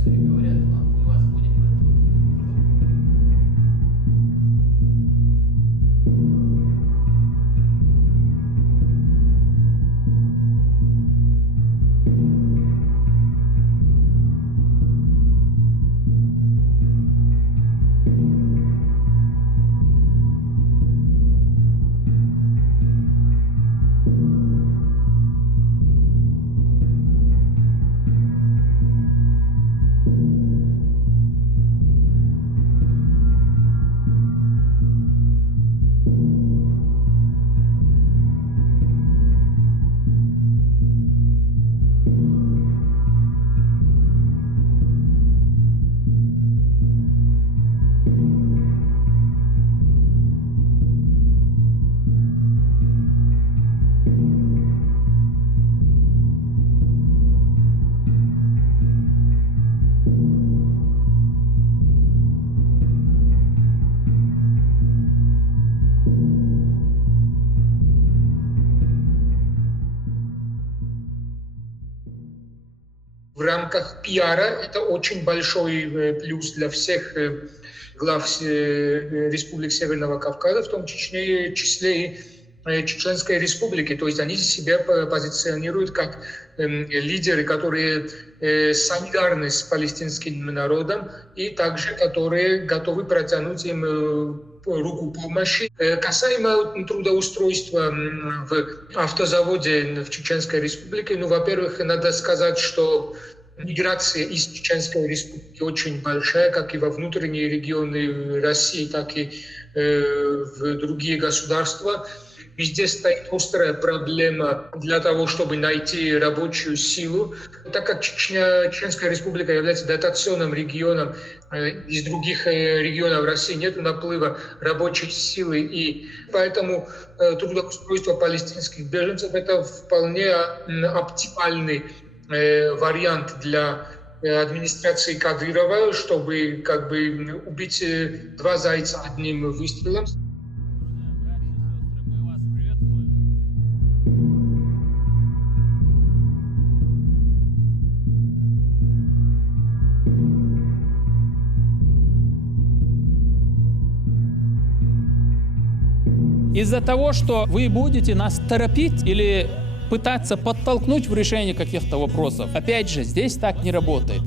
агрессоре говорят, мы вас будем готовить. В рамках пиара это очень большой плюс для всех глав республик Северного Кавказа, в том числе и Чеченской Республики. То есть они себя позиционируют как лидеры, которые солидарны с палестинским народом и также которые готовы протянуть им руку помощи. Касаемо трудоустройства в автозаводе в Чеченской Республике, во-первых, надо сказать, что миграция из Чеченской Республики очень большая, как и во внутренние регионы России, так и в другие государства. Везде стоит острая проблема для того, чтобы найти рабочую силу. Так как Чеченская Республика является дотационным регионом, из других регионов России нет наплыва рабочей силы, и поэтому трудоустройство палестинских беженцев – это вполне оптимальный вариант для администрации Кадырова, чтобы убить два зайца одним выстрелом. Из-за того, что вы будете нас торопить или пытаться подтолкнуть в решение каких-то вопросов, опять же, здесь так не работает.